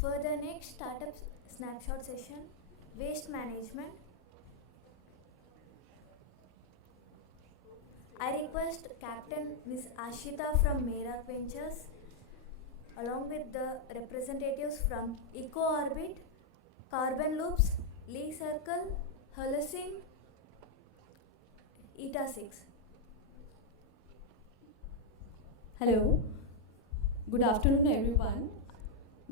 For the next startup snapshot session, waste management, I request Captain Ms. Ashita from Merak Ventures, along with the representatives from EcoOrbit, Carbon Loops, Lee Circle, Holocene, ETA 6. Hello, good afternoon everyone.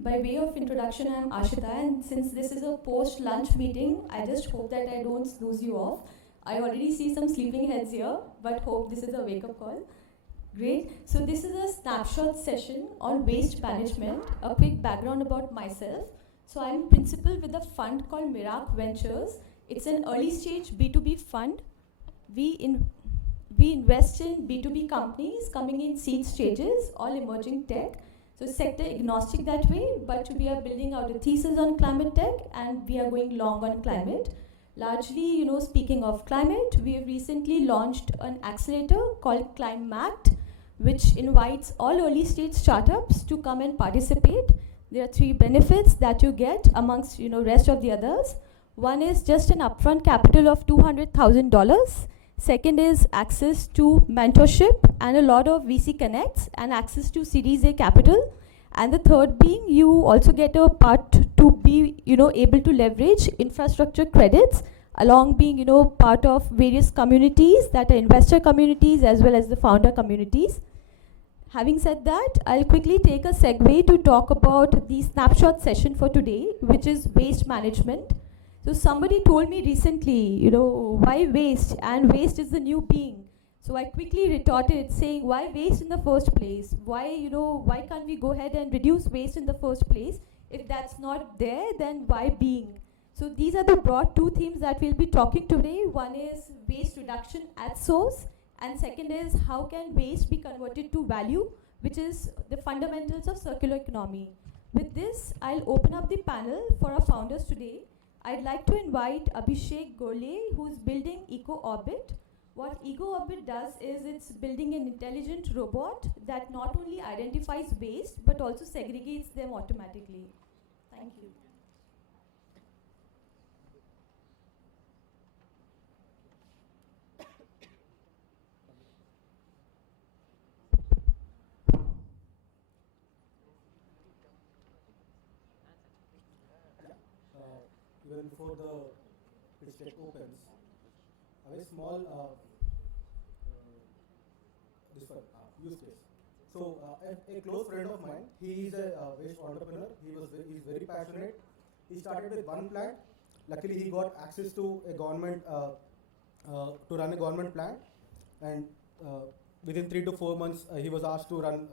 By way of introduction, I am Ashita, and since this is a post-lunch meeting, I just hope that I don't snooze you off. I already see some sleeping heads here, but hope this is a wake-up call. Great. So this is a snapshot session on waste management. A quick background about myself. So I'm principal with a fund called Merak Ventures. It's an early stage B2B fund. We invest in B2B companies coming in seed stages, all emerging tech. So sector agnostic that way, but we are building out a thesis on climate tech and we are going long on climate. Largely, speaking of climate, we have recently launched an accelerator called CLIMAFIX, which invites all early stage startups to come and participate. There are 3 benefits that you get amongst rest of the others. One is just an upfront capital of $200,000. Second is access to mentorship and a lot of VC connects and access to Series A capital. And the third being you also get a part to be able to leverage infrastructure credits along being part of various communities that are investor communities as well as the founder communities. Having said that, I'll quickly take a segue to talk about the snapshot session for today, which is waste management. So somebody told me recently, why waste? And waste is the new being. So I quickly retorted saying, why waste in the first place? Why can't we go ahead and reduce waste in the first place? If that's not there, then why being? So these are the broad 2 themes that we'll be talking today. One is waste reduction at source, and second is how can waste be converted to value, which is the fundamentals of circular economy. With this, I'll open up the panel for our founders today. I'd like to invite Abhishek Gorle, who's building EcoOrbit. What EcoOrbit does is it's building an intelligent robot that not only identifies waste, but also segregates them automatically. Thank you. Even before the pitch deck opens, a very small use case. So a close friend of mine, he is a waste entrepreneur. He's very passionate. He started with one plant. Luckily, he got access to a government to run a government plant, and within 3 to 4 months, he was asked to run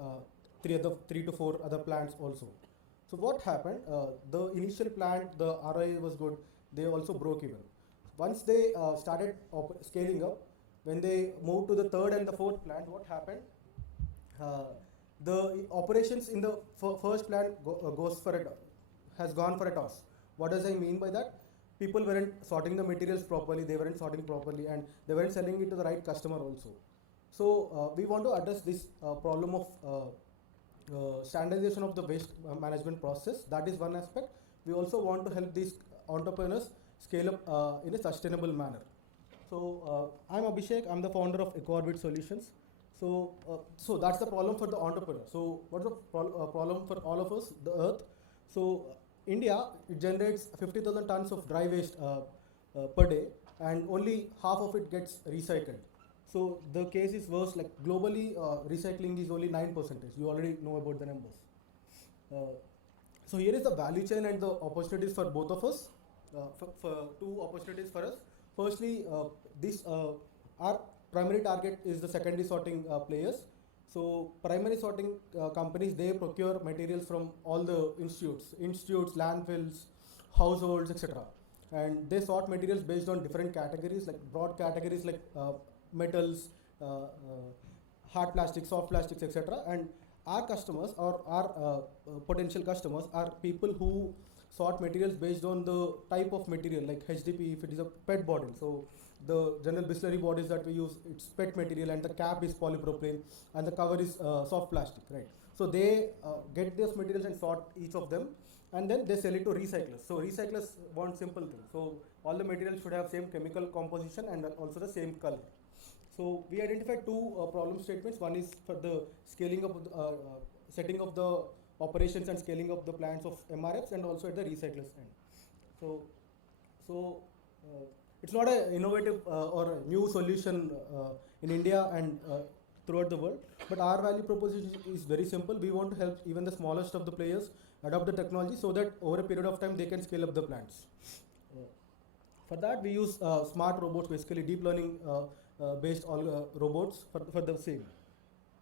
3 to 4 other plants also. So what happened? The initial plant, the ROI was good. They also broke even. Once they started scaling up, when they moved to the 3rd and the 4th plant, what happened? The operations in the first plant has gone for a toss. What does I mean by that? People weren't sorting the materials properly. They weren't sorting properly, and they weren't selling it to the right customer also. So we want to address this problem of standardization of the waste management process. That is one aspect. We also want to help these entrepreneurs scale up in a sustainable manner. So I'm Abhishek. I'm the founder of EcoOrbit Solutions. So that's the problem for the entrepreneur. So what's the problem for all of us? The earth. So India, it generates 50,000 tons of dry waste per day, and only half of it gets recycled. So the case is worse. Like globally, recycling is only 9%. You already know about the numbers. So here is the value chain and the opportunities for both of us. For 2 opportunities for us. Firstly, our primary target is the secondary sorting players. So primary sorting companies, they procure materials from all the institutes, landfills, households, etc. And they sort materials based on different categories, like broad categories like metals, hard plastics, soft plastics, etc. And our customers or our potential customers are people who sort materials based on the type of material, like HDP if it is a PET bottle. So the general Bisleri bottles that we use, it's PET material, and the cap is polypropylene and the cover is soft plastic, right? So they get those materials and sort each of them, and then they sell it to recyclers. So recyclers want simple things. So all the materials should have same chemical composition and also the same color. So we identified two problem statements. One is for the scaling up, of the, setting of the operations and scaling of the plants of MRFs, and also at the recyclers end. So it's not an innovative or a new solution in India and throughout the world, but our value proposition is very simple. We want to help even the smallest of the players adopt the technology so that over a period of time they can scale up the plants. For that we use smart robots, basically deep learning based all robots for the same.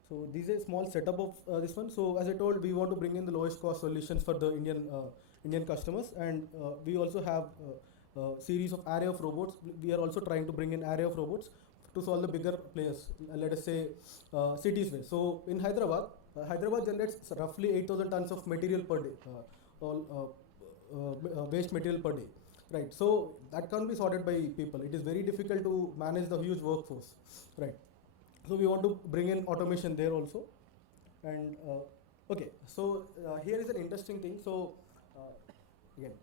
So this is a small setup of this one. So as I told, we want to bring in the lowest cost solutions for the Indian customers, and we also have series of array of robots. We are also trying to bring in array of robots to solve the bigger players, let us say cities way. So in Hyderabad, Hyderabad generates roughly 8,000 tons of material per day, waste material per day. Right, so that can't be sorted by people. It is very difficult to manage the huge workforce. Right, so we want to bring in automation there also. And okay, so here is an interesting thing. So again,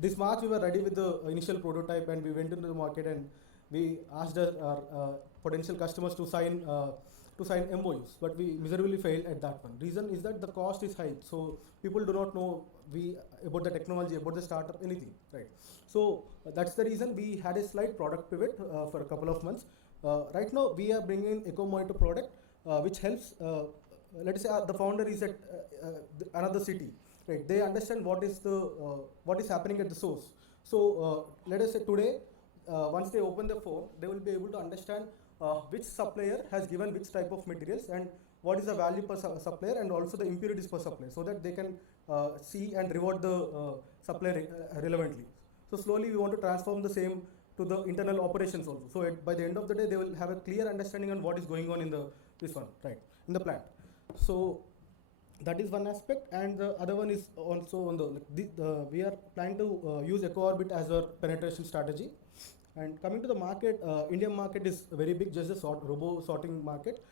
this March we were ready with the initial prototype, and we went into the market and we asked our potential customers to sign MOUs, but we miserably failed at that one. Reason is that the cost is high, so people do not know about the technology, about the startup, anything, right? So that's the reason we had a slight product pivot for a couple of months. Right now we are bringing Eco Monitor product, which helps. Let us say the founder is at another city, right? They understand what is happening at the source. So let us say today, once they open the phone, they will be able to understand which supplier has given which type of materials and what is the value per supplier, and also the impurities per supplier, so that they can see and reward the supplier relevantly. So slowly we want to transform the same to the internal operations also. So by the end of the day, they will have a clear understanding on what is going on in this one, right, in the plant. So that is one aspect, and the other one is also on we are planning to use EcoOrbit as our penetration strategy. And coming to the market, Indian market is very big, just a robo sorting market.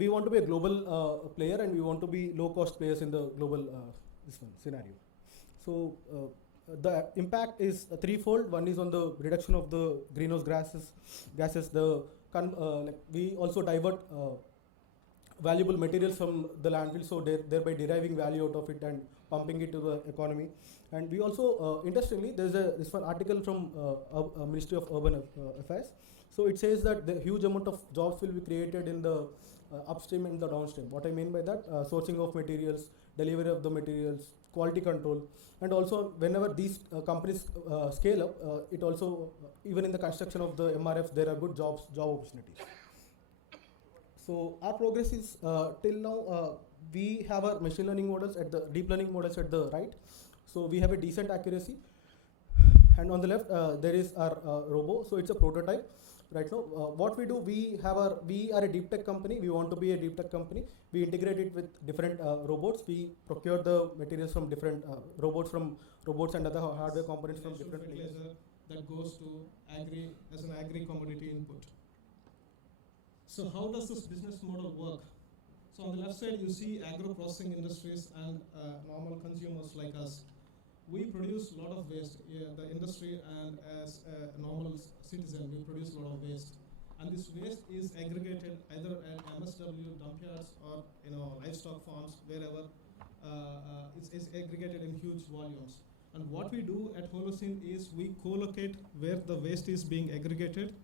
We want to be a global player, and we want to be low cost players in the global this one scenario. So the impact is threefold. One is on the reduction of the greenhouse gases. We also divert valuable materials from the landfill, so thereby deriving value out of it and pumping it to the economy. And we also, interestingly, there's this one article from Ministry of Urban Affairs. So it says that the huge amount of jobs will be created in the upstream and the downstream. What I mean by that, sourcing of materials, delivery of the materials, quality control, and also whenever these companies scale up, it also, even in the construction of the MRFs, there are good job opportunities. So our progress is till now, we have our machine learning models at the deep learning models at the right. So we have a decent accuracy, and on the left there is our robo. So it's a prototype right now. What we do, we are a deep tech company. We want to be a deep tech company. We integrate it with different robots. We procure the materials from different robots and other hardware components from different places. That goes to agri as an agri commodity input. So how does this business model work? So on the left side you see agro-processing industries and normal consumers like us. We produce a lot of waste. The industry, and as a normal citizen, we produce a lot of waste. And this waste is aggregated either at MSW dump yards or livestock farms, wherever it's aggregated in huge volumes. And what we do at Holocene is we co-locate where the waste is being aggregated,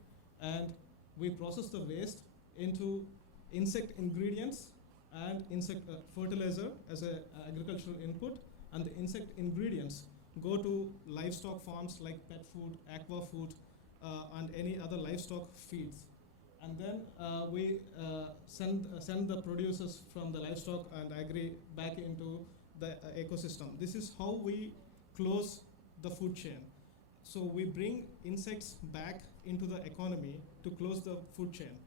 and we process the waste into insect ingredients and insect fertilizer as an agricultural input, and the insect ingredients go to livestock farms like pet food, aqua food, and any other livestock feeds. And then we send the producers from the livestock and agri back into the ecosystem. This is how we close the food chain. So we bring insects back into the economy to close the food chain,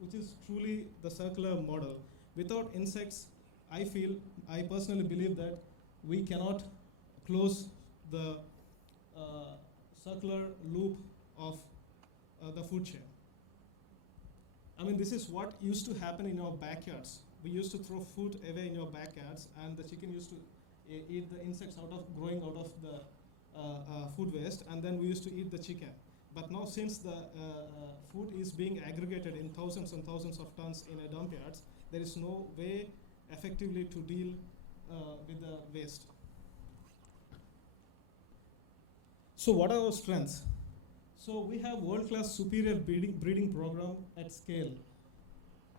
which is truly the circular model. Without insects, I personally believe that we cannot close the circular loop of the food chain. I mean, this is what used to happen in our backyards. we used to throw food away in your backyards, and the chicken used to eat the insects growing out of the food waste, and then we used to eat the chicken. But now, since the food is being aggregated in thousands and thousands of tons in a dump yards, there is no way effectively to deal with the waste. So what are our strengths? So we have world-class superior breeding program at scale.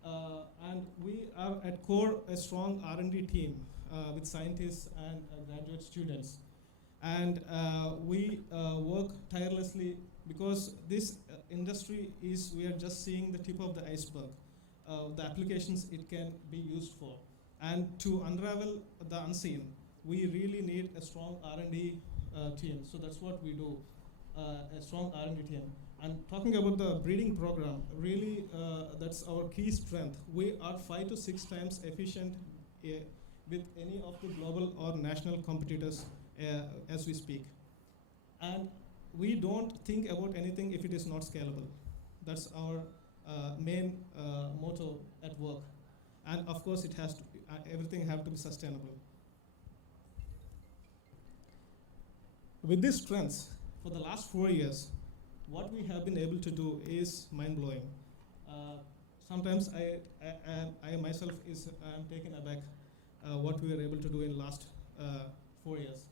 And we are at core a strong R&D team with scientists and graduate students. And we work tirelessly because this industry we are just seeing the tip of the iceberg, the applications it can be used for. And to unravel the unseen, we really need a strong R&D team. So that's what we do, a strong R&D team. And talking about the breeding program, really that's our key strength. We are 5 to 6 times efficient with any of the global or national competitors as we speak. And we don't think about anything if it is not scalable. That's our main motto at work. And of course, it has to be, everything have to be sustainable. With these strengths, for the last 4 years, what we have been able to do is mind-blowing. Sometimes I myself am taken aback what we were able to do in the last 4 years.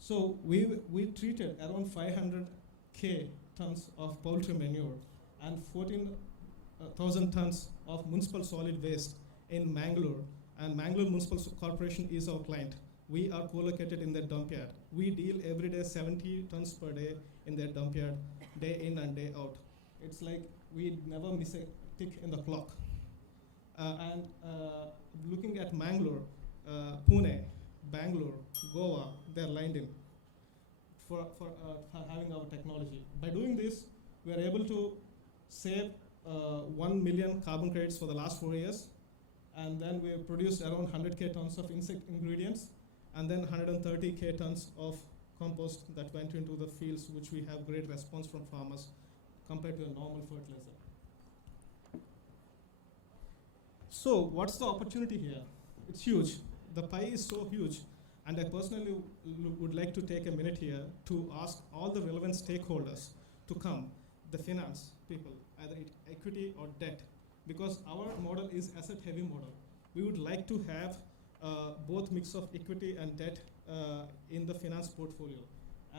So we treated around 500K tons of poultry manure and 14,000 tons of municipal solid waste in Mangalore. And Mangalore Municipal Corporation is our client. We are co-located in their dump yard. We deal every day 70 tons per day in their dump yard, day in and day out. It's like we never miss a tick in the clock. And looking at Mangalore, Pune, Bangalore, Goa, they're lined in for having our technology. By doing this, we are able to save 1 million carbon credits for the last 4 years. And then we produced around 100K tons of insect ingredients, and then 130K tons of compost that went into the fields, which we have great response from farmers compared to a normal fertilizer. So what's the opportunity here? It's huge. The pie is so huge. And I personally would like to take a minute here to ask all the relevant stakeholders to come, the finance people, either equity or debt, because our model is asset-heavy model. We would like to have both mix of equity and debt in the finance portfolio.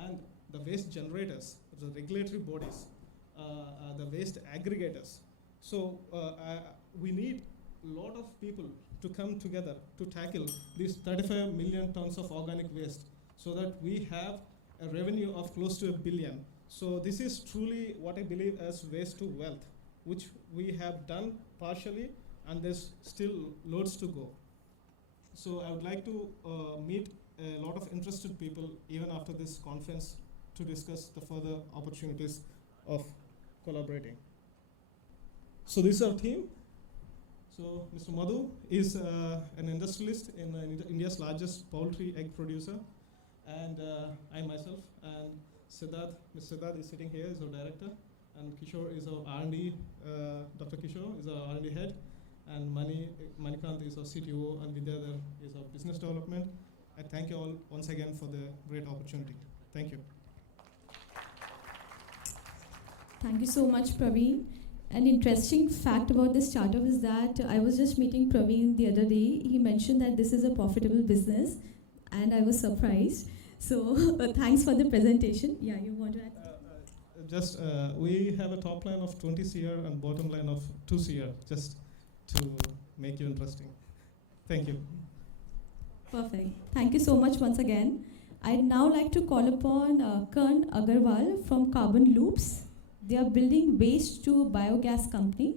And the waste generators, the regulatory bodies, the waste aggregators. So we need a lot of people to come together to tackle these 35 million tons of organic waste so that we have a revenue of close to $1 billion. So this is truly what I believe as waste to wealth, which we have done partially, and there's still loads to go. So I would like to meet a lot of interested people even after this conference to discuss the further opportunities of collaborating. So this is our team. So Mr. Madhu is an industrialist in India's largest poultry egg producer. And I myself, and Siddharth, Mr. Siddharth is sitting here, is our director. And Kishore is our R&D, Dr. Kishore is our R&D head. And Manikant is our CTO, and Vidyadhar is our business development. I thank you all once again for the great opportunity. Thank you. Thank you so much, Praveen. An interesting fact about this startup is that I was just meeting Praveen the other day. He mentioned that this is a profitable business, and I was surprised. So thanks for the presentation. Yeah, you want to add? We have a top line of 20 CR and bottom line of 2 CR, just to make you interesting. Thank you. Perfect. Thank you so much once again. I'd now like to call upon Karan Agarwal from Carbon Loops. They are building waste to biogas company.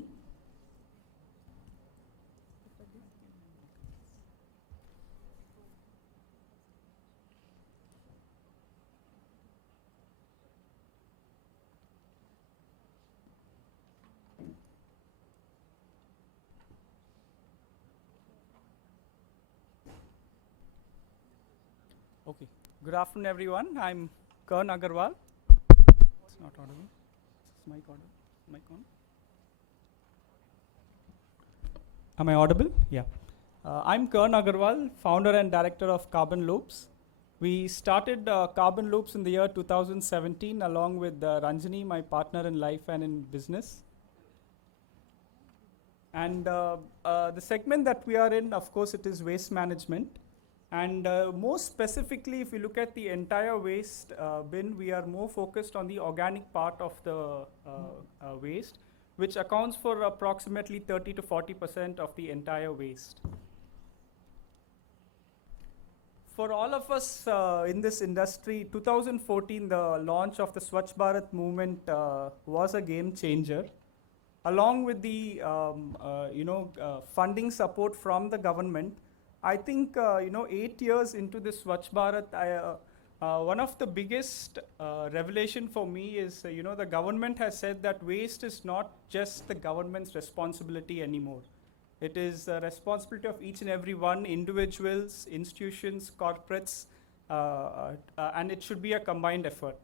Okay. Good afternoon, everyone. I'm Karan Agarwal. It's not audible. Is mic audible? Mic on? Am I audible? Yeah. I'm Karan Agarwal, founder and director of Carbon Loops. We started Carbon Loops in the year 2017 along with Ranjani, my partner in life and in business. And the segment that we are in, of course, it is waste management. And more specifically, if you look at the entire waste bin, we are more focused on the organic part of the waste, which accounts for approximately 30 to 40% of the entire waste. For all of us in this industry, 2014, the launch of the Swachh Bharat movement was a game changer. Along with the funding support from the government, I think 8 years into this Swachh Bharat, one of the biggest revelation for me is the government has said that waste is not just the government's responsibility anymore. It is the responsibility of each and every one, individuals, institutions, corporates, and it should be a combined effort.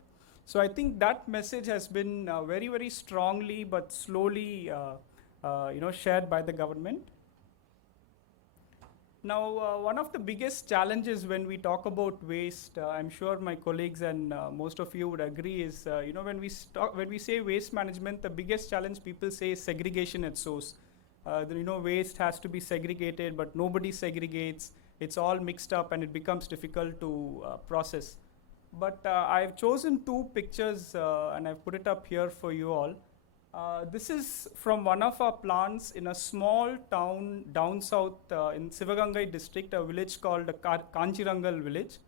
So I think that message has been very, very strongly but slowly shared by the government. Now, one of the biggest challenges when we talk about waste, I'm sure my colleagues and most of you would agree, is when we say waste management, the biggest challenge people say is segregation at source. Waste has to be segregated, but nobody segregates. It's all mixed up, and it becomes difficult to process. But I've chosen two pictures, and I've put it up here for you all. This is from one of our plants in a small town down south in Sivagangai district, a village called Kanchirangal village.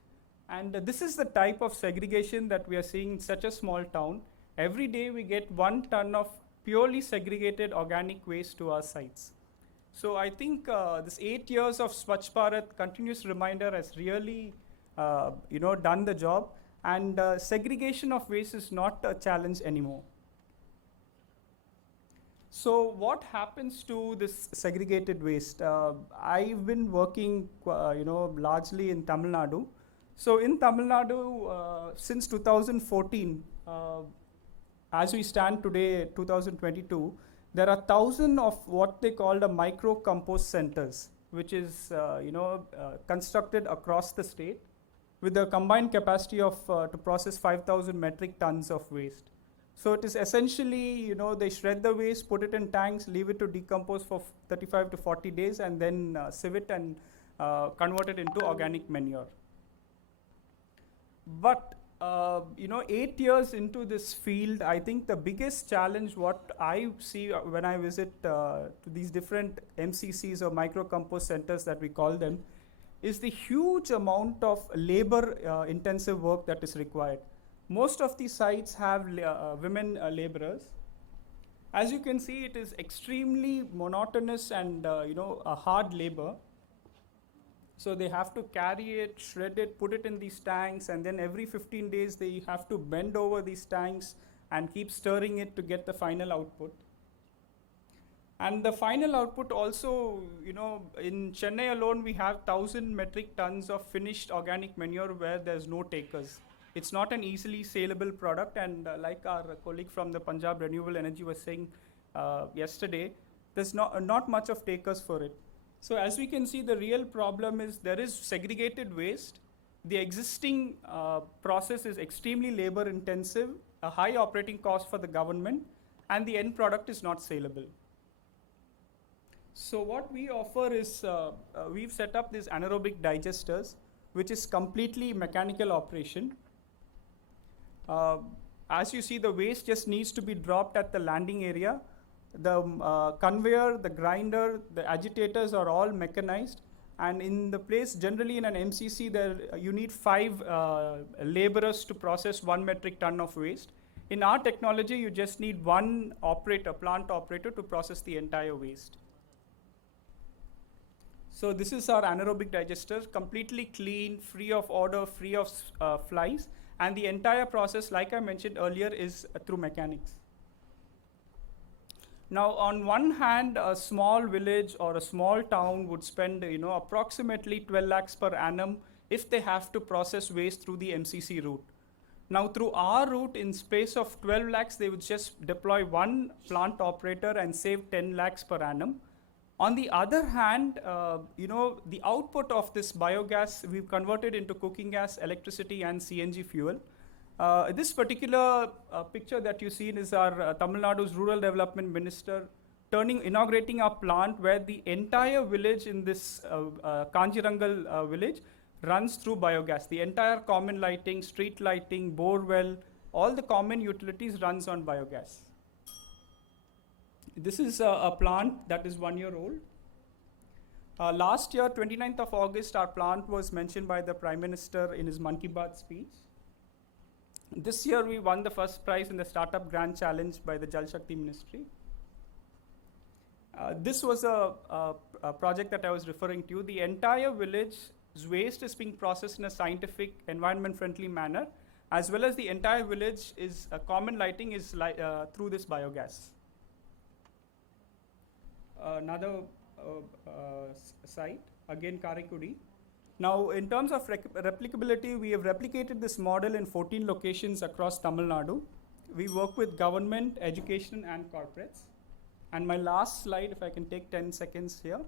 And this is the type of segregation that we are seeing in such a small town. Every day we get 1 ton of purely segregated organic waste to our sites. So I think this 8 years of Swachh Bharat continuous reminder has really done the job, and segregation of waste is not a challenge anymore. So what happens to this segregated waste? I've been working largely in Tamil Nadu. So in Tamil Nadu, since 2014, as we stand today, 2022, there are 1,000 of what they call the micro compost centers, which is constructed across the state with a combined capacity of to process 5,000 metric tons of waste. So it is essentially, they shred the waste, put it in tanks, leave it to decompose for 35 to 40 days, and then sieve it and convert it into organic manure. But 8 years into this field, I think the biggest challenge what I see when I visit to these different MCCs or micro compost centers that we call them, is the huge amount of labor intensive work that is required. Most of these sites have women laborers. As you can see, it is extremely monotonous and a hard labor. So they have to carry it, shred it, put it in these tanks, and then every 15 days they have to bend over these tanks and keep stirring it to get the final output. And the final output also, in Chennai alone, we have 1,000 metric tons of finished organic manure where there's no takers. It's not an easily saleable product, and like our colleague from the Punjab Renewable Energy was saying yesterday, there's not much of takers for it. So as we can see, the real problem is there is segregated waste. The existing process is extremely labor intensive, a high operating cost for the government, and the end product is not saleable. So what we offer is, we've set up these anaerobic digesters, which is completely mechanical operation. As you see, the waste just needs to be dropped at the landing area. The conveyor, the grinder, the agitators are all mechanized. And in the place, generally in an MCC, you need 5 laborers to process 1 metric ton of waste. In our technology, you just need 1 operator, plant operator, to process the entire waste. So this is our anaerobic digester, completely clean, free of odor, free of flies. And the entire process, like I mentioned earlier, is through mechanics. Now, on one hand, a small village or a small town would spend, approximately 12 lakhs per annum if they have to process waste through the MCC route. Now, through our route, in space of 12 lakhs, they would just deploy 1 plant operator and save 10 lakhs per annum. On the other hand, the output of this biogas, we've converted into cooking gas, electricity, and CNG fuel. This particular picture that you see is our Tamil Nadu's Rural Development Minister inaugurating a plant where the entire village in this Kanjirangal village runs through biogas. The entire common lighting, street lighting, bore well, all the common utilities runs on biogas. This is a plant that is 1 year old. Last year, 29th of August, our plant was mentioned by the Prime Minister in his Mann Ki Baat speech. This year, we won the first prize in the Startup Grand Challenge by the Jal Shakti Ministry. This was a project that I was referring to. The entire village's waste is being processed in a scientific, environment-friendly manner, as well as the entire village is common lighting is through this biogas. Another site, again Karaikudi. Now, in terms of replicability, we have replicated this model in 14 locations across Tamil Nadu. We work with government, education, and corporates. And my last slide, if I can take 10 seconds here.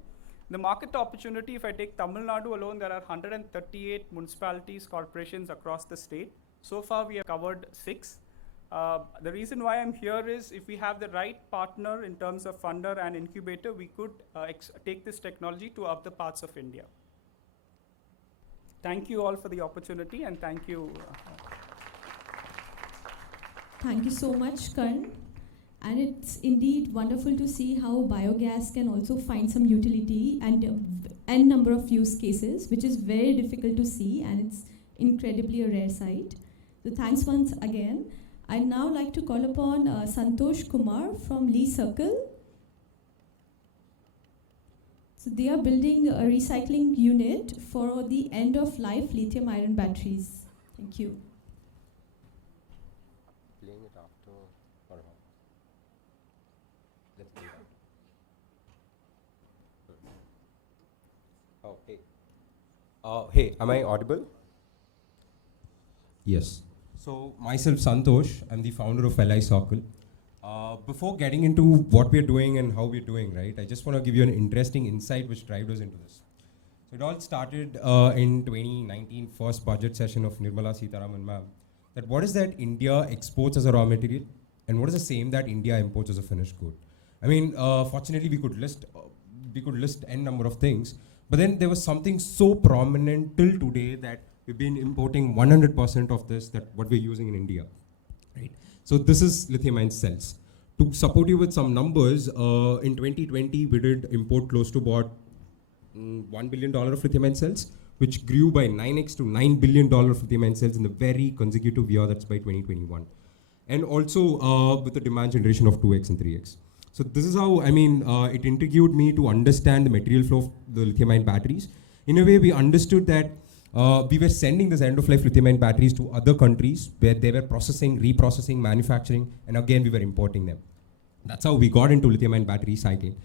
The market opportunity, if I take Tamil Nadu alone, there are 138 municipalities, corporations across the state. So far, we have covered 6. The reason why I'm here is if we have the right partner in terms of funder and incubator, we could take this technology to other parts of India. Thank you all for the opportunity, and thank you. Thank you so much, Karan. And it's indeed wonderful to see how biogas can also find some utility and n number of use cases, which is very difficult to see, and it's incredibly a rare sight. So thanks once again. I'd now like to call upon Santosh Kumar from Lee Circle. So they are building a recycling unit for the end-of-life lithium-ion batteries. Thank you. Playing it after or how? Let's play that. Oh, hey. Hey, am I audible? Yes. So, myself, Santosh, I'm the founder of EAI Circle. Before getting into what we're doing and how we're doing, right, I just want to give you an interesting insight which drove us into this. So, it all started in 2019, first budget session of Nirmala Sitharaman ma'am. That what is that India exports as a raw material, and what is the same that India imports as a finished good? I mean, fortunately, we could list n number of things, but then there was something so prominent till today that we've been importing 100% of this, that what we're using in India, right? So this is lithium-ion cells. To support you with some numbers, in 2020, we did import close to about $1 billion of lithium-ion cells, which grew by 9x to $9 billion of lithium-ion cells in the very consecutive year, that's by 2021. And also with the demand generation of 2x and 3x. So this is how, I mean, it intrigued me to understand the material flow of the lithium-ion batteries. In a way, we understood that we were sending this end-of-life lithium-ion batteries to other countries where they were processing, reprocessing, manufacturing, and again, we were importing them. That's how we got into lithium-ion battery recycling.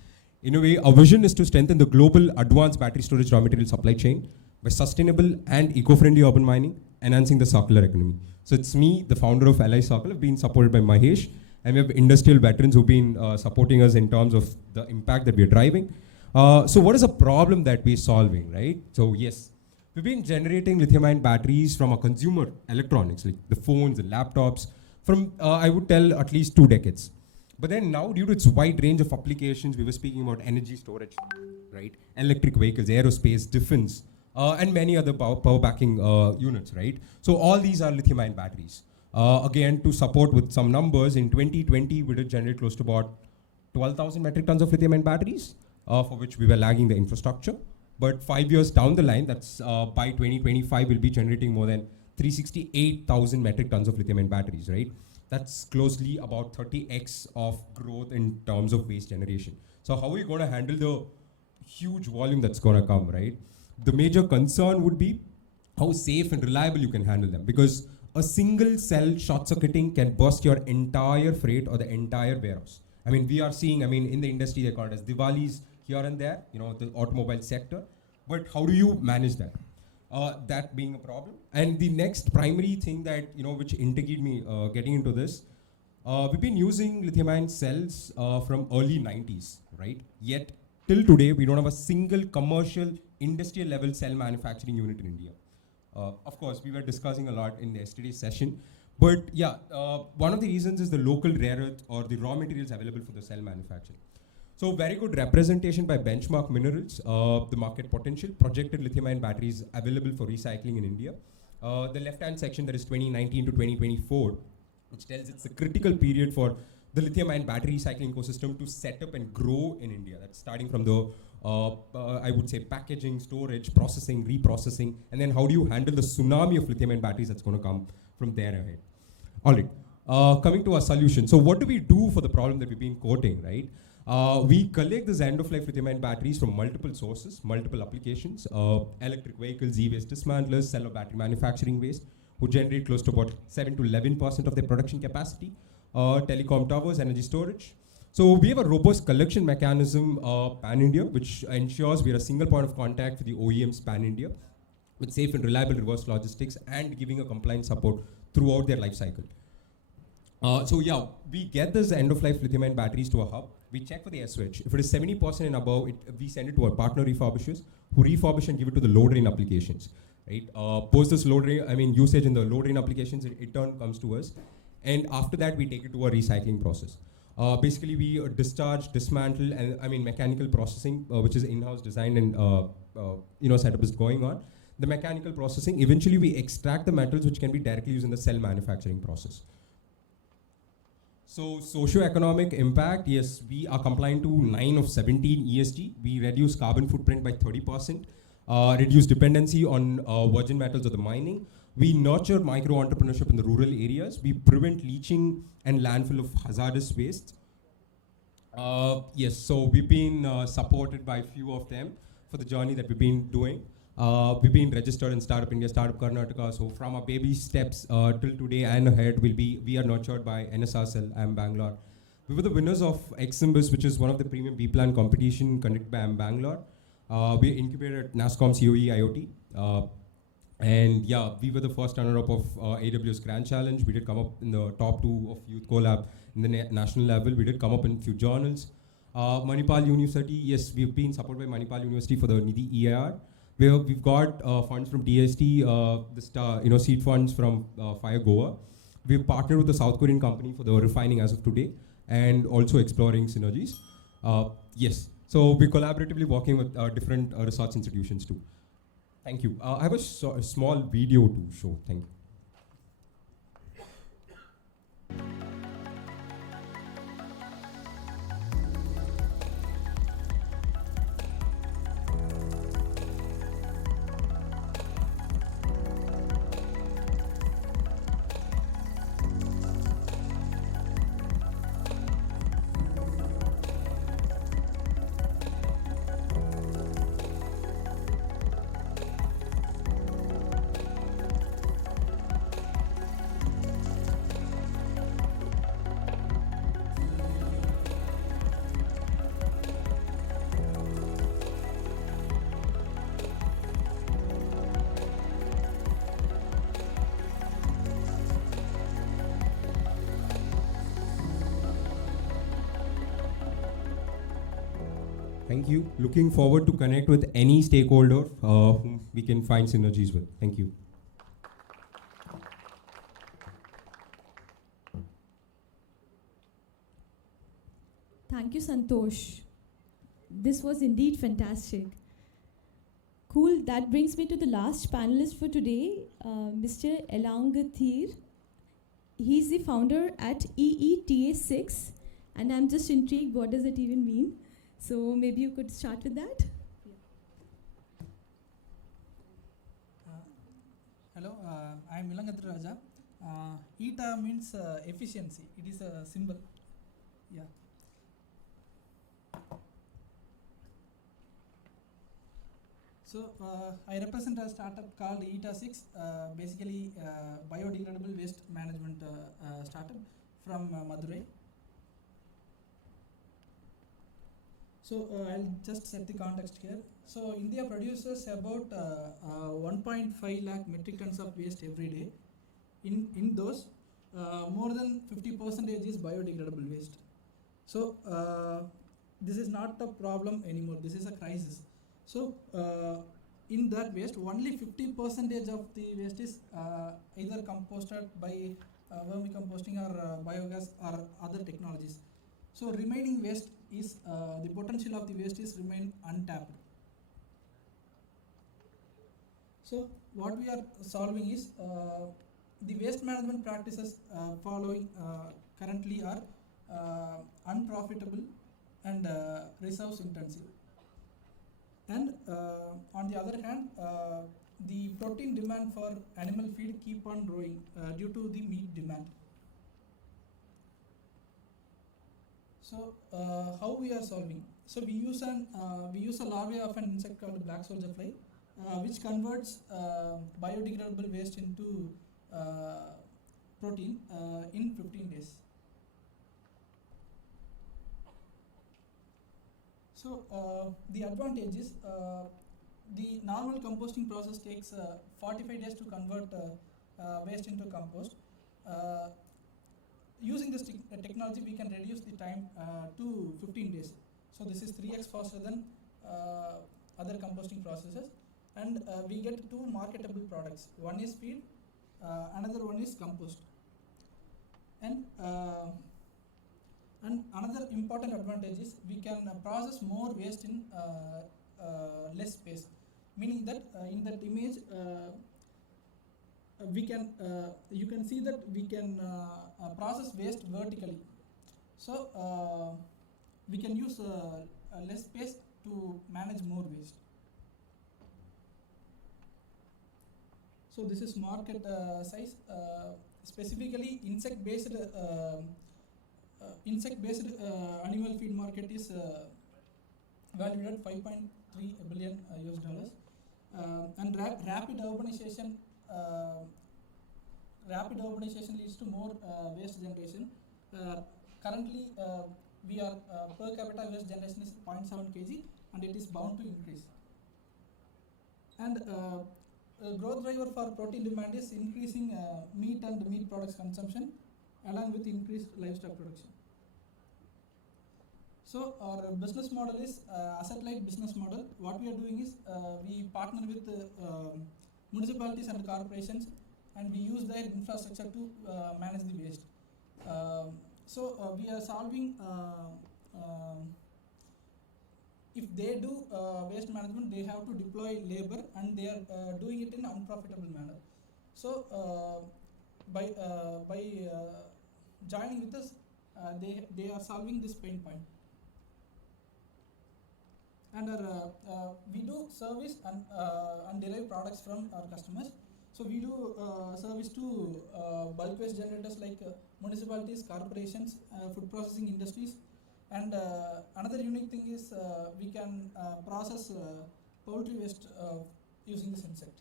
In a way, our vision is to strengthen the global advanced battery storage raw material supply chain by sustainable and eco-friendly urban mining, enhancing the circular economy. So it's me, the founder of EAI Circle. I've been supported by Mahesh, and we have industrial veterans who've been supporting us in terms of the impact that we're driving. So what is a problem that we're solving, right? So yes, we've been generating lithium-ion batteries from our consumer electronics, like the phones and laptops, from, I would tell, at least 2 decades. But then now, due to its wide range of applications, we were speaking about energy storage, right? Electric vehicles, aerospace, defense, and many other power backing units, right? So all these are lithium-ion batteries. Again, to support with some numbers, in 2020, we did generate close to about 12,000 metric tons of lithium-ion batteries, for which we were lagging the infrastructure. But 5 years down the line, that's by 2025, we'll be generating more than 368,000 metric tons of lithium-ion batteries, right? That's closely about 30x of growth in terms of waste generation. So how are you going to handle the huge volume that's going to come, right? The major concern would be how safe and reliable you can handle them, because a single cell short circuiting can burst your entire freight or the entire warehouse. I mean, we are seeing, I mean, in the industry, they call it as Diwalis here and there, you know, the automobile sector. But how do you manage that? That being a problem. And the next primary thing that, you know, which intrigued me getting into this, we've been using lithium-ion cells from early 90s, right? Yet till today, we don't have a single commercial industrial level cell manufacturing unit in India. Of course, we were discussing a lot in yesterday's session, but yeah, one of the reasons is the local rare earth or the raw materials available for the cell manufacturing. So very good representation by benchmark minerals, the market potential, projected lithium-ion batteries available for recycling in India. The left-hand section, that is 2019 to 2024, which tells it's a critical period for the lithium-ion battery recycling ecosystem to set up and grow in India. That's starting from the, I would say, packaging, storage, processing, reprocessing, and then how do you handle the tsunami of lithium-ion batteries that's going to come from there ahead. All right, coming to our solution. So what do we do for the problem that we've been quoting, right? We collect this end-of-life lithium-ion batteries from multiple sources, multiple applications, electric vehicles, e-waste dismantlers, cell or battery manufacturing waste, who generate close to about 7 to 11% of their production capacity, telecom towers, energy storage. So we have a robust collection mechanism pan-India, which ensures we are a single point of contact for the OEMs pan-India, with safe and reliable reverse logistics and giving a compliant support throughout their life cycle. So yeah, we get this end-of-life lithium-ion batteries to a hub. We check for the S-switch. If it is 70% and above, we send it to our partner refurbishers, who refurbish and give it to the load-rain applications. Right? Post this load-rain, usage in the load-rain applications, it turn comes to us. And after that, we take it to a recycling process. Basically, we discharge, dismantle, and mechanical processing, which is in-house design and setup is going on. The mechanical processing, eventually we extract the metals which can be directly used in the cell manufacturing process. So socio-economic impact, yes, we are complying to 9 of 17 ESG. We reduce carbon footprint by 30%, reduce dependency on virgin metals of the mining. We nurture micro-entrepreneurship in the rural areas. We prevent leaching and landfill of hazardous waste. Yes, so we've been supported by a few of them for the journey that we've been doing. We've been registered in Startup India, Startup Karnataka. So from our baby steps till today and ahead, we are nurtured by NSRCell, IIM Bangalore. We were the winners of Eximbus, which is one of the premium B-Plan competition conducted by IIM Bangalore. We incubated at NASSCOM COE IoT. And yeah, we were the first runner-up of AWS Grand Challenge. We did come up in the top 2 of Youth Collab in the national level. We did come up in a few journals. Manipal University, yes, we've been supported by Manipal University for the Nidhi EAR. We've got funds from DST, seed funds from Fire Goa. We've partnered with a South Korean company for the refining as of today, and also exploring synergies. Yes, so we're collaboratively working with different research institutions too. Thank you. I have a small video to show. Thank you. Thank you. Looking forward to connect with any stakeholder whom we can find synergies with. Thank you. Thank you, Santosh. This was indeed fantastic. Cool. That brings me to the last panelist for today, Mr. Elangathir. He's the founder at EETA 6, and I'm just intrigued, what does it even mean? So maybe you could start with that. Hello, I am Elangathir Raja. ETA means efficiency. It is a symbol. Yeah. So I represent a startup called ETA 6, basically biodegradable waste management startup from Madurai. So I'll just set the context here. So India produces about 1.5 lakh metric tons of waste every day. In those, more than 50% is biodegradable waste. So this is not a problem anymore, this is a crisis. So in that waste, only 50% of the waste is either composted by vermicomposting or biogas or other technologies. So remaining waste is, the potential of the waste is remain untapped. So what we are solving is, the waste management practices following currently are unprofitable and resource intensive. And on the other hand, the protein demand for animal feed keep on growing due to the meat demand. So how we are solving? So we use a larvae of an insect called black soldier fly, which converts biodegradable waste into protein in 15 days. So the advantage is, the normal composting process takes 45 days to convert waste into compost. Using this technology, we can reduce the time to 15 days. So this is 3x faster than other composting processes, and we get two marketable products. One is feed, another one is compost. And another important advantage is we can process more waste in less space, meaning that in that image we can you can see that we can process waste vertically. So we can use less space to manage more waste. So this is market size. Specifically, insect-based animal feed market is valued at $5.3 billion US, and rapid urbanization leads to more waste generation. Currently, we are per capita waste generation is 0.7 kg, and it is bound to increase. And growth driver for protein demand is increasing meat and meat products consumption, along with increased livestock production. So our business model is asset-light business model. What we are doing is we partner with municipalities and corporations, and we use their infrastructure to manage the waste. So we are solving, if they do waste management, they have to deploy labor, and they are doing it in an unprofitable manner. So by joining with us, they are solving this pain point. And we do service and derive products from our customers. So we do service to bulk waste generators like municipalities, corporations, food processing industries. And another unique thing is we can process poultry waste using this insect.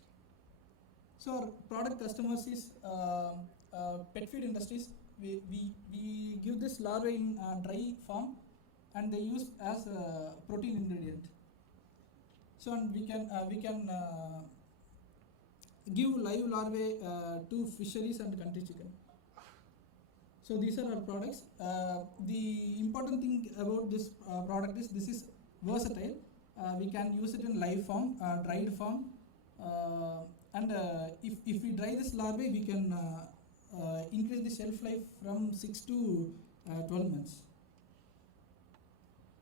So our product customers is pet feed industries. We give this larvae in dry form, and they use as a protein ingredient. So and we can give live larvae to fisheries and country chicken. So these are our products. The important thing about this product is this is versatile. We can use it in live form, dried form, and if we dry this larvae, we can increase the shelf life from 6 to 12 months.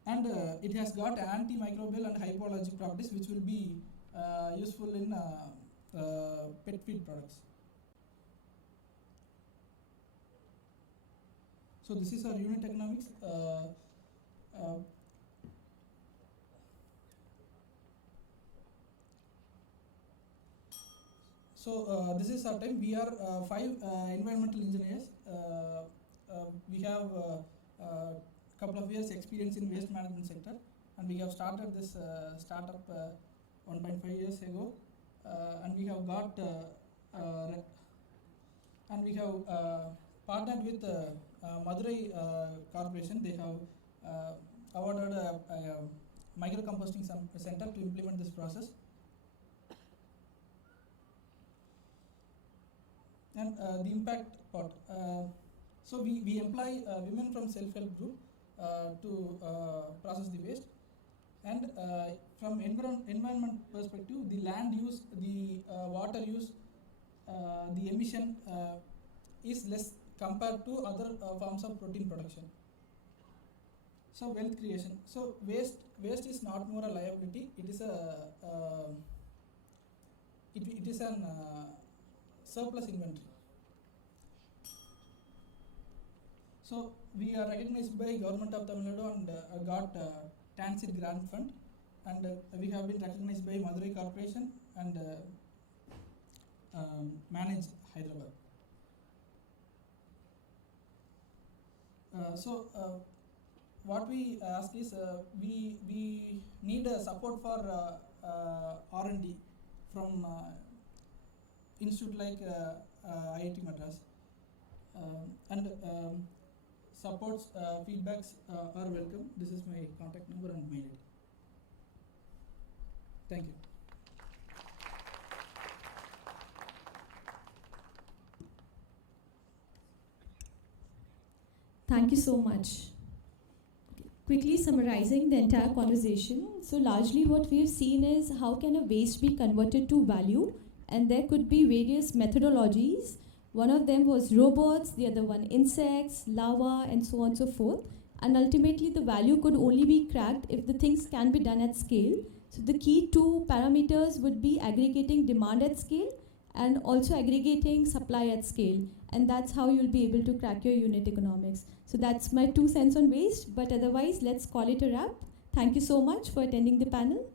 And it has got antimicrobial and hypoallergenic properties, which will be useful in pet feed products. So this is our unit economics. So this is our time. We are 5 environmental engineers. We have couple of years experience in waste management sector, and we have started this startup 1.5 years ago, and we have got and we have partnered with Madurai Corporation. They have awarded a micro composting center to implement this process. And the impact part. So we employ women from self-help group. to process the waste. And from environment perspective, the land use, the water use, the emission is less compared to other forms of protein production. So wealth creation. So waste is not more a liability. It is a it is an surplus inventory. So we are recognized by Government of Tamil Nadu and got TANSIT grant fund, and we have been recognized by Madurai Corporation and manage Hyderabad. What we ask is we need support for R&D from institute like IIT Madras, and supports, feedbacks are welcome. This is my contact number and mail ID. Thank you. Thank you so much. Quickly summarizing the entire conversation. So largely what we've seen is how can a waste be converted to value, and there could be various methodologies. One of them was robots, the other one insects, larvae, and so on and so forth. And ultimately the value could only be cracked if the things can be done at scale. So the key two parameters would be aggregating demand at scale and also aggregating supply at scale. And that's how you'll be able to crack your unit economics. So that's my 2 cents on waste, but otherwise let's call it a wrap. Thank you so much for attending the panel.